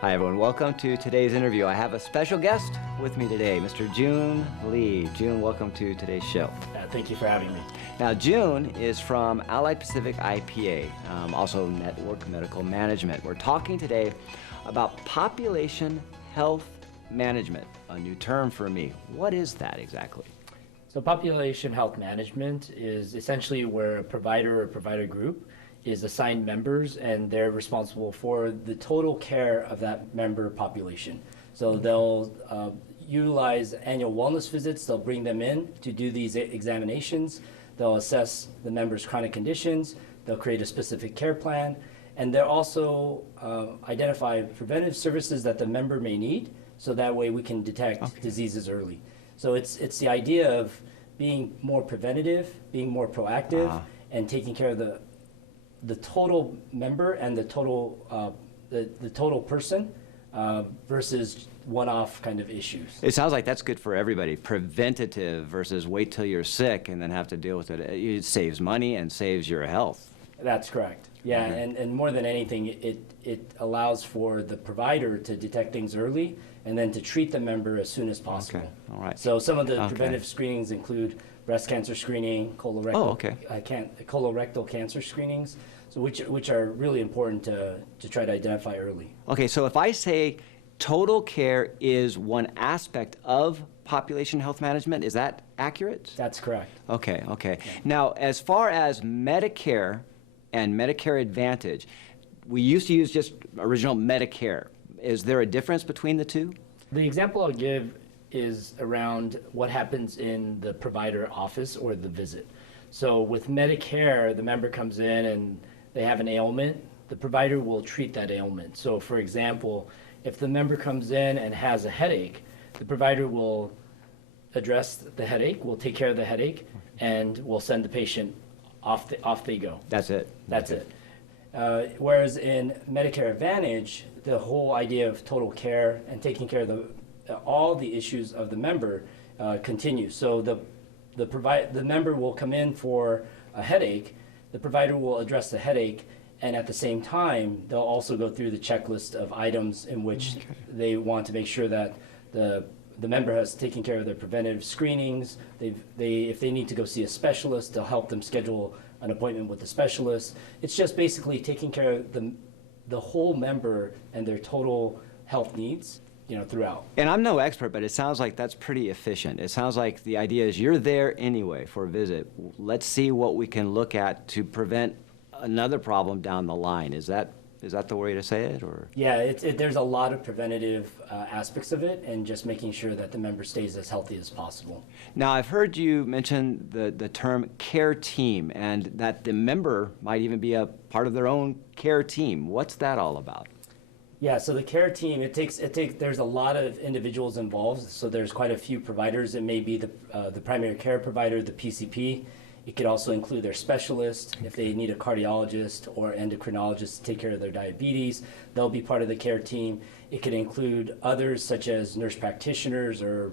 Hi everyone, welcome to today's interview. I have a special guest with me today, Mr. June Lee. June, welcome to today's show. Thank you for having me. Now, June is from Allied Pacific IPA, also Network Medical Management. We're talking today about population health management, a new term for me. What is that exactly? So population health management is essentially where a provider or provider group is assigned members and they're responsible for the total care of that member population. So they'll utilize annual wellness visits, they'll bring them in to do these examinations, they'll assess the member's chronic conditions, they'll create a specific care plan, and they'll also identify preventive services that the member may need, so that way we can detect diseases early. So it's the idea of being more preventative, being more proactive, and taking care of the total member and the total the total person versus one-off kind of issues. It sounds like that's good for everybody. Preventative versus wait till you're sick and then have to deal with it. It saves money and saves your health. That's correct. Yeah, and more than anything, it allows for the provider to detect things early and then to treat the member as soon as possible. Okay, all right. So some of the preventive screenings include breast cancer screening, colorectal cancer screenings, so which are really important to try to identify early. Okay, so if I say total care is one aspect of population health management, is that accurate? That's correct. Okay. Now, as far as Medicare and Medicare Advantage, we used to use just original Medicare. Is there a difference between the two? The example I'll give is around what happens in the provider office or the visit. So with Medicare, the member comes in and they have an ailment, the provider will treat that ailment. So for example, if the member comes in and has a headache, the provider will address the headache, will take care of the headache, and will send the patient off they go. That's it. That's it. Whereas in Medicare Advantage, the whole idea of total care and taking care of all the issues of the member continues. So the member will come in for a headache, the provider will address the headache, and at the same time, they'll also go through the checklist of items in which they want to make sure that the member has taken care of their preventative screenings. If they need to go see a specialist, they'll help them schedule an appointment with the specialist. It's just basically taking care of the whole member and their total health needs, throughout. And I'm no expert, but it sounds like that's pretty efficient. It sounds like the idea is you're there anyway for a visit. Let's see what we can look at to prevent another problem down the line. Is that the way to say it, or? Yeah, there's a lot of preventative aspects of it, and just making sure that the member stays as healthy as possible. Now, I've heard you mention the term care team, and that the member might even be a part of their own care team. What's that all about? Yeah, so the care team, there's a lot of individuals involved, so there's quite a few providers. It may be the primary care provider, the PCP. It could also include their specialist. If they need a cardiologist or endocrinologist to take care of their diabetes, they'll be part of the care team. It could include others such as nurse practitioners or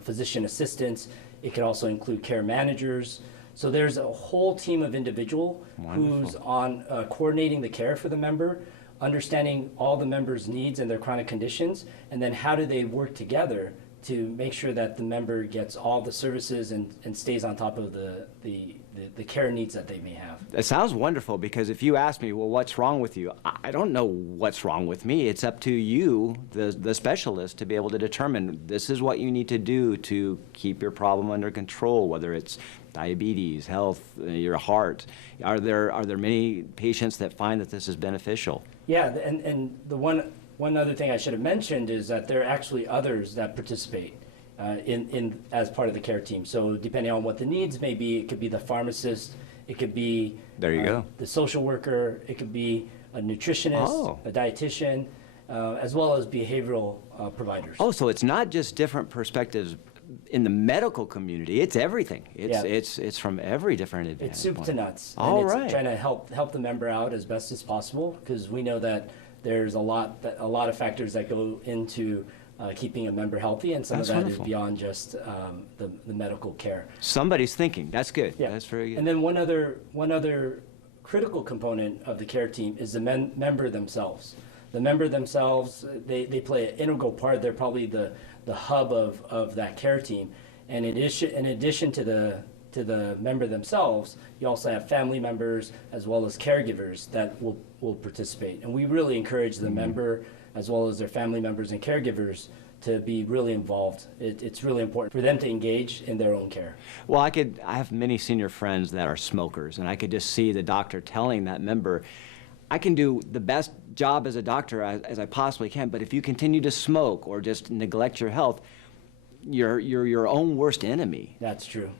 physician assistants. It could also include care managers. So there's a whole team of individual who's on coordinating the care for the member, understanding all the member's needs and their chronic conditions, and then how do they work together to make sure that the member gets all the services and stays on top of the care needs that they may have. It sounds wonderful, because if you ask me, well, what's wrong with you? I don't know what's wrong with me. It's up to you, the specialist, to be able to determine this is what you need to do to keep your problem under control, whether it's diabetes, health, your heart. Are there many patients that find that this is beneficial? Yeah, and the one other thing I should have mentioned is that there are actually others that participate in as part of the care team. So depending on what the needs may be, it could be the pharmacist, it could be the social worker, it could be a nutritionist, a dietitian, as well as behavioral providers. Oh, so it's not just different perspectives in the medical community, it's everything. It's from every different advantage. It's soup to nuts. All and it's right. trying to help the member out as best as possible, because we know that there's a lot of factors that go into keeping a member healthy, and some of that is beyond just the medical care. Somebody's thinking. That's good. Yeah. That's very good. And then one other critical component of the care team is the member themselves. the member themselves, they play an integral part. They're probably the hub of that care team. And in addition to the member themselves, you also have family members as well as caregivers that will participate. And we really encourage the member as well as their family members and caregivers to be really involved. It's really important for them to engage in their own care. Well, I have many senior friends that are smokers, and I could just see the doctor telling that member, I can do the best job as a doctor as I possibly can, but if you continue to smoke or just neglect your health, you're your own worst enemy. That's true.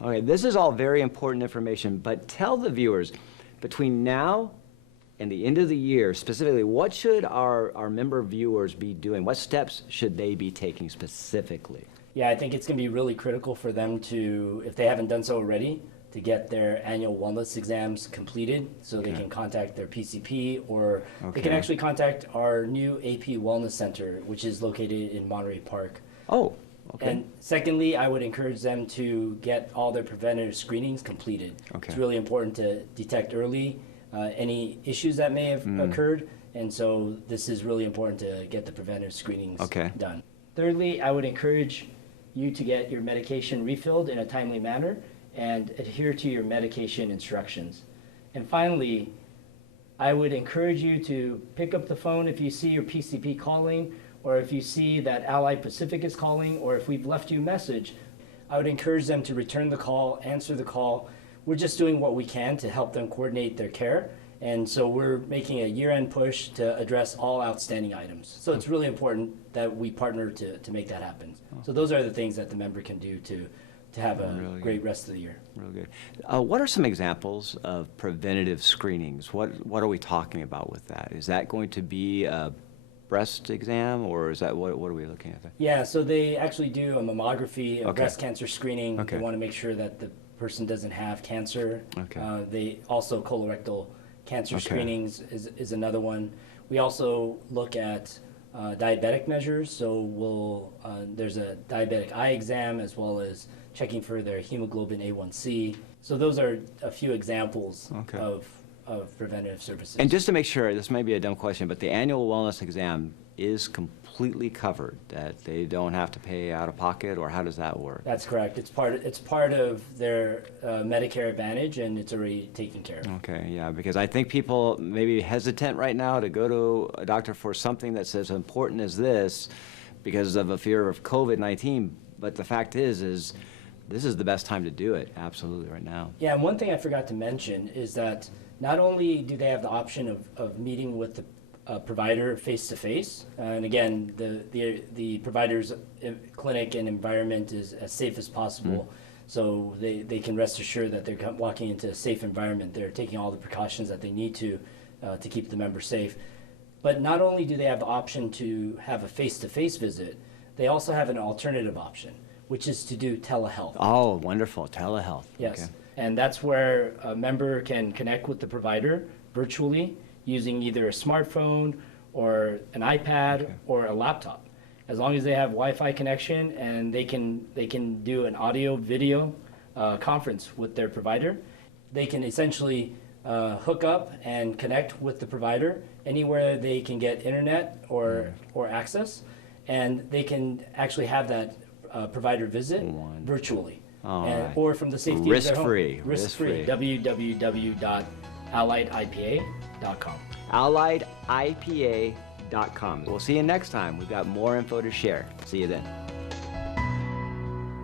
Okay, this is all very important information, but tell the viewers, between now and the end of the year, specifically, what should our member viewers be doing? What steps should they be taking specifically? Yeah, I think it's going to be really critical for them to, if they haven't done so already, to get their annual wellness exams completed so they can contact their PCP, or they can actually contact our new AP Wellness Center, which is located in Monterey Park. Oh, okay. And secondly, I would encourage them to get all their preventative screenings completed. Okay. It's really important to detect early any issues that may have occurred, and so this is really important to get the preventative screenings done. Thirdly, I would encourage you to get your medication refilled in a timely manner and adhere to your medication instructions. And finally, I would encourage you to pick up the phone if you see your PCP calling, or if you see that Allied Pacific is calling, or if we've left you a message. I would encourage them to return the call, answer the call. We're just doing what we can to help them coordinate their care. And so we're making a year-end push to address all outstanding items. So it's really important that we partner to make that happen. So those are the things that the member can do to have a Really great rest of the year. Real good. What are some examples of preventative screenings? What are we talking about with that? Is that going to be a breast exam, or is that what are we looking at there? Yeah, so they actually do a mammography, a breast cancer screening. Okay. They want to make sure that the person doesn't have cancer. Okay. They also colorectal cancer screenings is another one. We also look at diabetic measures. So there's a diabetic eye exam as well as checking for their hemoglobin A1C. So those are a few examples of preventative services. And just to make sure, this may be a dumb question, but the annual wellness exam is completely covered, that they don't have to pay out of pocket, or how does that work? That's correct. It's part of their Medicare Advantage, and it's already taken care of. Okay, yeah, because I think people may be hesitant right now to go to a doctor for something that's as important as this because of a fear of COVID-19, but the fact is this is the best time to do it, absolutely, right now. Yeah, and one thing I forgot to mention is that not only do they have the option of meeting with the provider face-to-face, and again, the provider's clinic and environment is as safe as possible, so they can rest assured that they're walking into a safe environment. They're taking all the precautions that they need to keep the member safe. But not only do they have the option to have a face-to-face visit, they also have an alternative option, which is to do telehealth. Oh, wonderful, telehealth. Yes, Okay. and that's where a member can connect with the provider virtually using either a smartphone or an iPad or a laptop. As long as they have Wi-Fi connection and they can do an audio-video conference with their provider, they can essentially hook up and connect with the provider anywhere they can get internet or access, and they can actually have that provider visit virtually, or from the safety of their home. Risk-free. www.alliedipa.com. AlliedIPA.com. We'll see you next time. We've got more info to share. See you then.